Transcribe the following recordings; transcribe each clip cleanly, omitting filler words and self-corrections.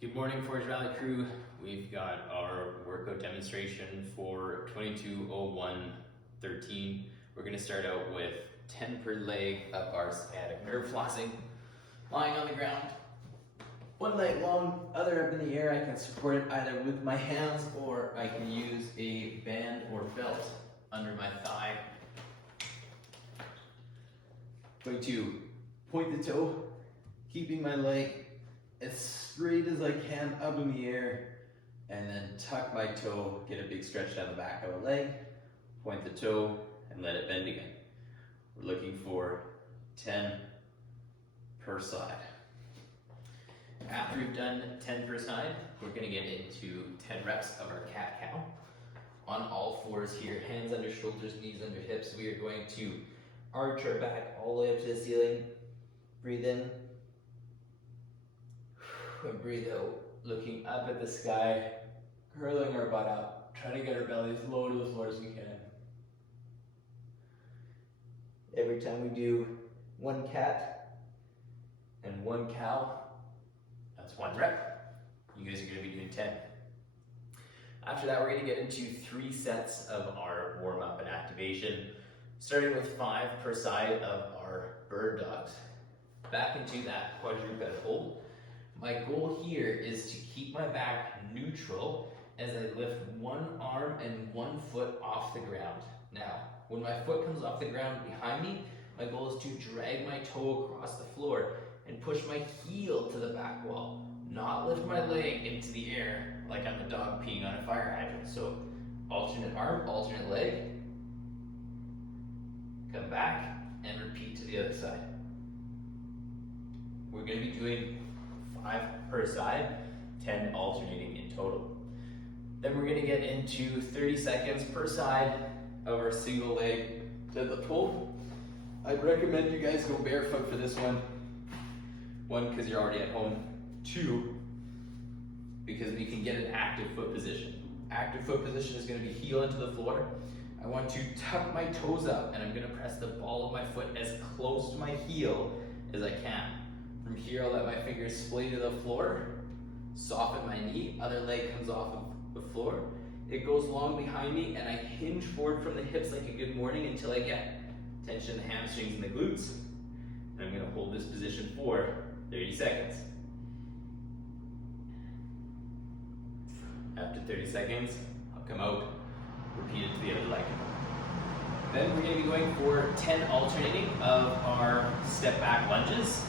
Good morning, Forge Valley crew. We've got our workout demonstration for 22:01:13. We're going to start out with 10 per leg of our sciatic nerve flossing, lying on the ground, one leg long, other up in the air. I can support it either with my hands or I can use a band or belt under my thigh. Going to point the toe, keeping my leg as straight as I can up in the air, and then tuck my toe, get a big stretch down the back of the leg, point the toe, and let it bend again. We're looking for 10 per side. After we've done 10 per side, we're going to get into 10 reps of our cat-cow. On all fours here, hands under shoulders, knees under hips. We are going to arch our back all the way up to the ceiling. Breathe in. And breathe out, looking up at the sky, curling our butt up, trying to get our belly as low to the floor as we can. Every time we do one cat and one cow, that's one rep. You guys are going to be doing 10. After that, we're going to get into 3 sets of our warm-up and activation, starting with 5 per side of our bird dogs. Back into that quadruped hold. My goal here is to keep my back neutral as I lift one arm and one foot off the ground. Now, when my foot comes off the ground behind me, my goal is to drag my toe across the floor and push my heel to the back wall, not lift my leg into the air like I'm a dog peeing on a fire hydrant. So, alternate arm, alternate leg, come back and repeat to the other side. We're going to be doing 5 per side, 10 alternating in total. Then we're going to get into 30 seconds per side of our single leg deadlift hold. I'd recommend you guys go barefoot for this one. 1, because you're already at home. 2, because we can get an active foot position. Active foot position is going to be heel into the floor. I want to tuck my toes up and I'm going to press the ball of my foot as close to my heel as I can. From here, I'll let my fingers splay to the floor, soften my knee, other leg comes off of the floor. It goes long behind me and I hinge forward from the hips like a good morning until I get tension in the hamstrings and the glutes. And I'm gonna hold this position for 30 seconds. After 30 seconds, I'll come out, repeat it to the other leg. Then we're gonna be going for 10 alternating of our step back lunges.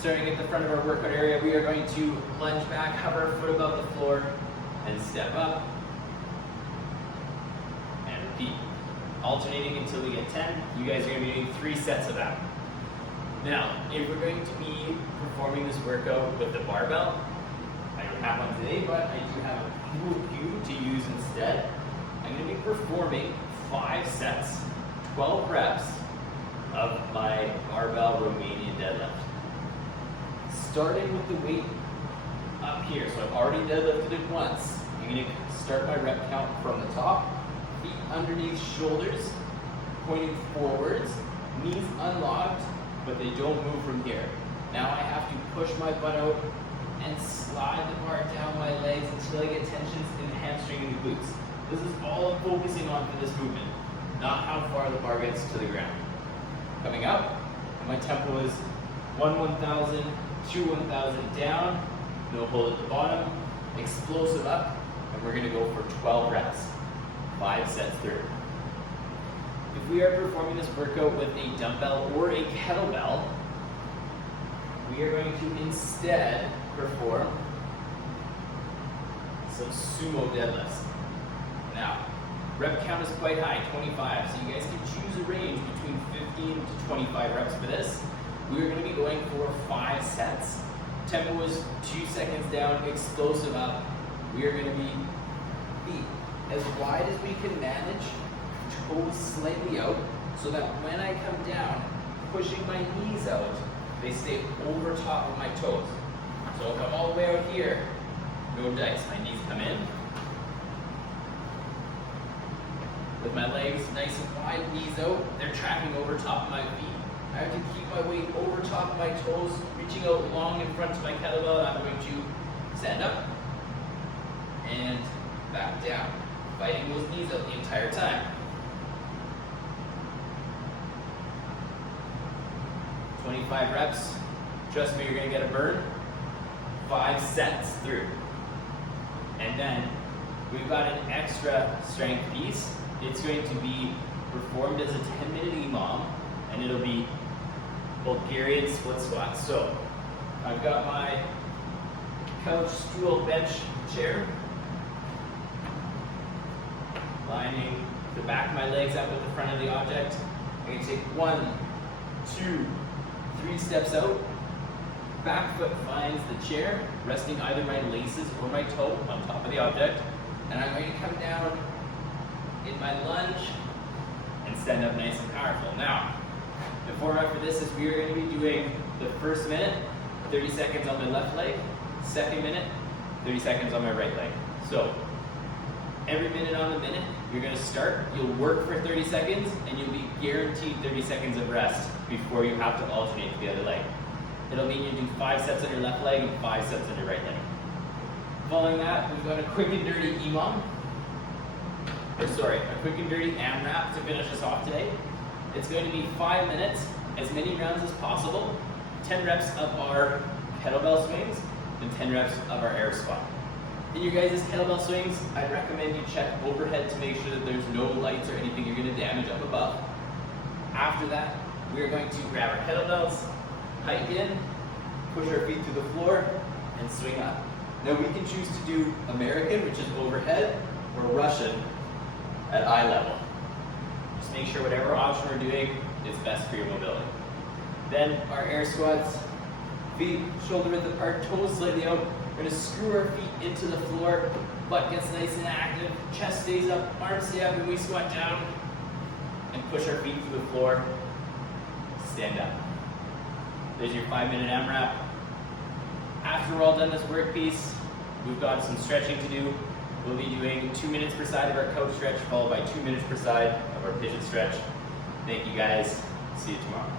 Starting at the front of our workout area, we are going to lunge back, hover a foot above the floor, and step up, and repeat. Alternating until we get 10. You guys are going to be doing 3 sets of that. Now, if we're going to be performing this workout with the barbell, I don't have one today, but I do have a cool cue to use instead. I'm going to be performing 5 sets, 12 reps of my barbell Romanian deadlift. Starting with the weight up here, so I've already deadlifted it once. I'm going to start my rep count from the top, feet underneath shoulders, pointing forwards, knees unlocked, but they don't move from here. Now I have to push my butt out and slide the bar down my legs until I get tensions in the hamstring and the glutes. This is all I'm focusing on for this movement, not how far the bar gets to the ground. Coming up, my tempo is 1,000, 2 1,000 down, no hold at the bottom, explosive up, and we're going to go for 12 reps, 5 sets through. If we are performing this workout with a dumbbell or a kettlebell, we are going to instead perform some Sumo Deadlifts. Now, rep count is quite high, 25, so you guys can choose a range between 15 to 25 reps for this. We're going to be going for 5 sets. Tempo is 2 seconds down, explosive up. We are going to be feet as wide as we can manage, toes slightly out, so that when I come down, pushing my knees out, they stay over top of my toes. So if I'm all the way out here, no dice. My knees come in. With my legs nice and wide, knees out, they're tracking over top of my feet. I have to keep my weight over top of my toes, reaching out long in front of my kettlebell. I'm going to stand up and back down, fighting those knees out the entire time. 25 reps. Trust me, you're going to get a burn. 5 sets through. And then we've got an extra strength piece. It's going to be performed as a 10-minute EMOM, and it'll be Bulgarian split squats. So I've got my couch, stool, bench, chair, lining the back of my legs up with the front of the object. I'm going to take 1, 2, 3 steps out. Back foot finds the chair, resting either my laces or my toe on top of the object. And I'm going to come down in my lunge and stand up nice and powerful. Now, the format for this is we are going to be doing the first minute, 30 seconds on my left leg, second minute, 30 seconds on my right leg. So, every minute on the minute, you're going to start, you'll work for 30 seconds, and you'll be guaranteed 30 seconds of rest before you have to alternate to the other leg. It'll mean you do 5 sets on your left leg and 5 sets on your right leg. Following that, we've got a quick and dirty EMOM. A quick and dirty AMRAP to finish us off today. It's going to be 5 minutes, as many rounds as possible, 10 reps of our kettlebell swings, and 10 reps of our air squat. In your guys' kettlebell swings, I'd recommend you check overhead to make sure that there's no lights or anything you're going to damage up above. After that, we're going to grab our kettlebells, hike in, push our feet to the floor, and swing up. Now we can choose to do American, which is overhead, or Russian at eye level. Just make sure whatever option we're doing is best for your mobility. Then our air squats, feet shoulder width apart, toes slightly out. We're going to screw our feet into the floor, butt gets nice and active, chest stays up, arms stay up, and we squat down and push our feet to the floor, stand up. There's your 5-minute AMRAP. After we're all done this work piece, we've got some stretching to do. We'll be doing 2 minutes per side of our couch stretch, followed by 2 minutes per side of our pigeon stretch. Thank you guys. See you tomorrow.